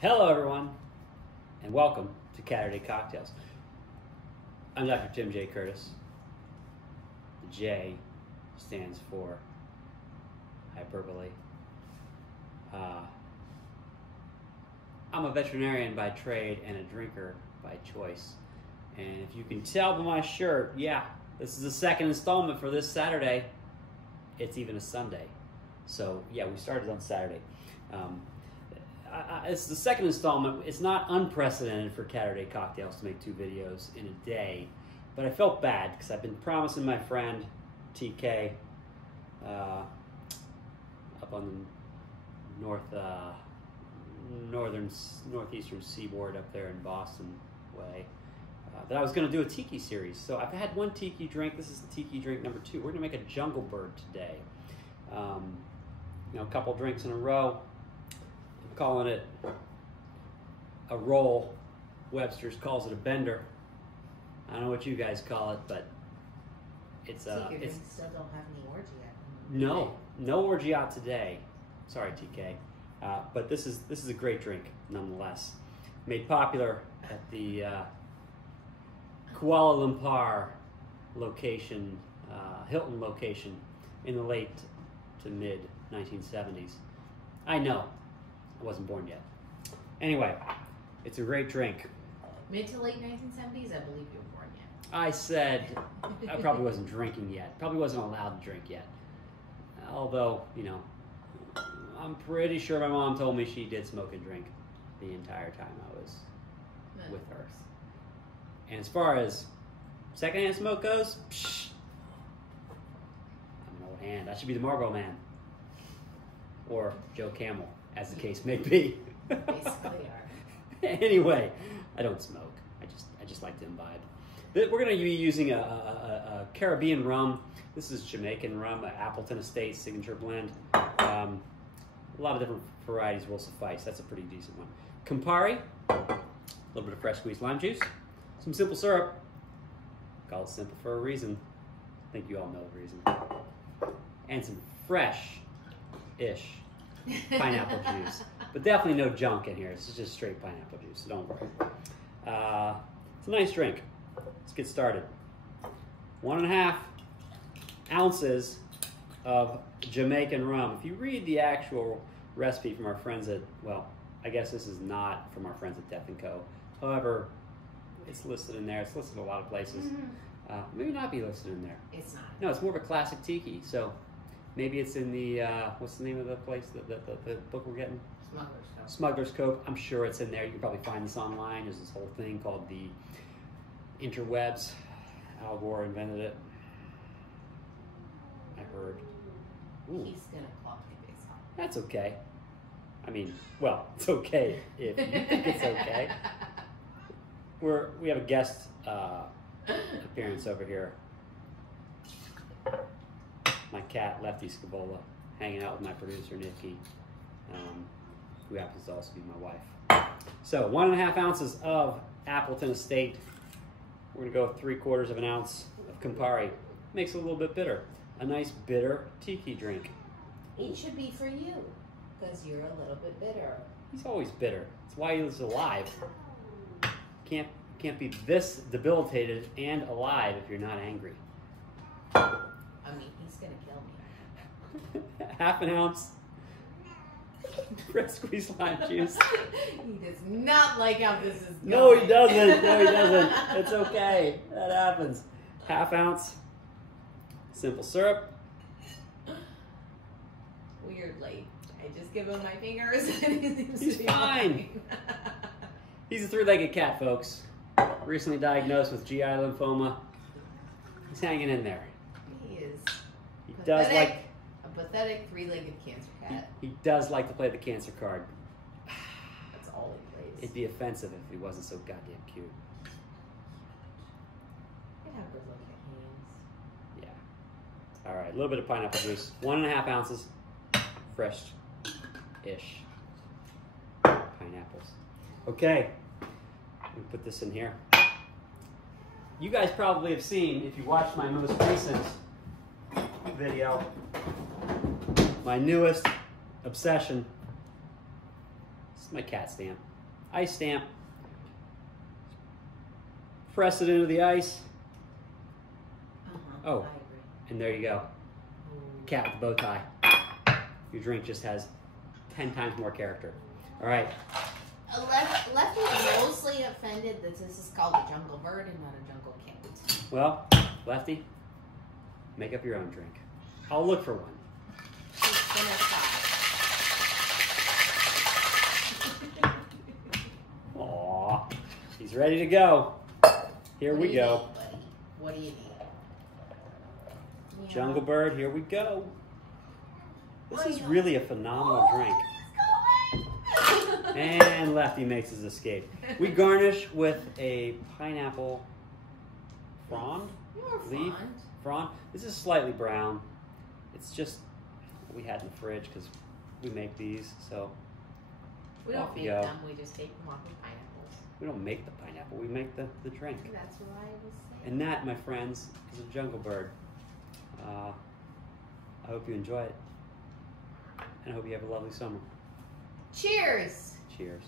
Hello everyone, and welcome to Saturday Cocktails. I'm Dr. Tim J. Curtis. The J stands for hyperbole. I'm a veterinarian by trade and a drinker by choice. And if you can tell by my shirt, yeah, this is the second installment for this Saturday. It's even a Sunday. So yeah, we started on Saturday. It's the second installment. It's not unprecedented for Saturday Cocktails to make 2 videos in a day, but I felt bad because I've been promising my friend TK up on the northeastern seaboard up there in Boston way that I was going to do a tiki series. So I've had one tiki drink. This is the tiki drink number 2. We're going to make a jungle bird today. A couple drinks in a row. I'm calling it a roll. Webster's calls it a bender. I don't know what you guys call it, but it's still don't have any orgeat. No orgeat today. Sorry, TK. But this is a great drink nonetheless. Made popular at the Kuala Lumpur location, Hilton location in the late to mid 1970s. I know, I wasn't born yet. Anyway, it's a great drink. Mid to late 1970s, I believe you were born yet. I said I probably wasn't drinking yet. Probably wasn't allowed to drink yet. Although, I'm pretty sure my mom told me she did smoke and drink the entire time I was with her. And as far as secondhand smoke goes, I'm an old hand. I should be the Marlboro Man. Or Joe Camel, as the case may be. Basically are. Anyway, I don't smoke. I just like to imbibe. We're going to be using a Caribbean rum. This is Jamaican rum, Appleton Estate signature blend. A lot of different varieties will suffice. That's a pretty decent one. Campari, a little bit of fresh squeezed lime juice, some simple syrup. Call it simple for a reason. I think you all know the reason. And some fresh-ish pineapple juice. But definitely no junk in here. This is just straight pineapple juice, so don't worry. It's a nice drink. Let's get started. 1.5 ounces of Jamaican rum. If you read the actual recipe from our friends at, well, I guess this is not from our friends at Death & Co. However, it's listed in there. It's listed in a lot of places. Maybe not be listed in there. It's not. No, it's more of a classic tiki. So maybe it's in the, what's the name of the place, the book we're getting? Smuggler's Cove. Smuggler's Cove. I'm sure it's in there. You can probably find this online. There's this whole thing called the interwebs. Al Gore invented it. I heard. Ooh. He's going to clock me based on. That's okay. I mean, well, it's okay if you think it's okay. We have a guest appearance over here. My cat, Lefty Scabola, hanging out with my producer, Nikki, who happens to also be my wife. So 1.5 ounces of Appleton Estate. We're going to go with 3/4 of an ounce of Campari. Makes it a little bit bitter. A nice bitter tiki drink. It should be for you, because you're a little bit bitter. He's always bitter. That's why he's alive. Can't be this debilitated and alive if you're not angry. I mean, he's going to kill me. 1/2 ounce fresh squeezed lime juice. He does not like how this is going. No, he doesn't. No, he doesn't. It's okay. That happens. 1/2 ounce simple syrup. Weirdly, I just give him my fingers and he seems He's to be fine. He's a 3-legged cat, folks. Recently diagnosed with GI lymphoma. He's hanging in there. He is. He does like a pathetic 3-legged cancer cat. He does like to play the cancer card. That's all he plays. It'd be offensive if he wasn't so goddamn cute. He'd have good looking hands. Yeah. All right, a little bit of pineapple juice. 1.5 ounces, fresh-ish pineapples. Okay, let me put this in here. You guys probably have seen, if you watched my most recent video, my newest obsession. This is my cat stamp. ice stamp. Press it into the ice. Oh, I agree. and there you go. Ooh. Cat with the bow tie. Your drink just has 10 times more character. All right. Lefty is mostly offended that this is called a jungle bird and not a jungle cat. Well, Lefty, make up your own drink. I'll look for one. She's gonna try. Aw, he's ready to go. Here we go. What do you need? Jungle bird, here we go. This is really a phenomenal drink. And Lefty makes his escape. We garnish with a pineapple frond leaf. Frond. This is slightly brown. It's just what we had in the fridge because we make these. So we off don't you make go. them. We just take them off of pineapples. We don't make the pineapple. We make the drink. That's what I was saying. And that, my friends, is a jungle bird. I hope you enjoy it. And I hope you have a lovely summer. Cheers. Cheers.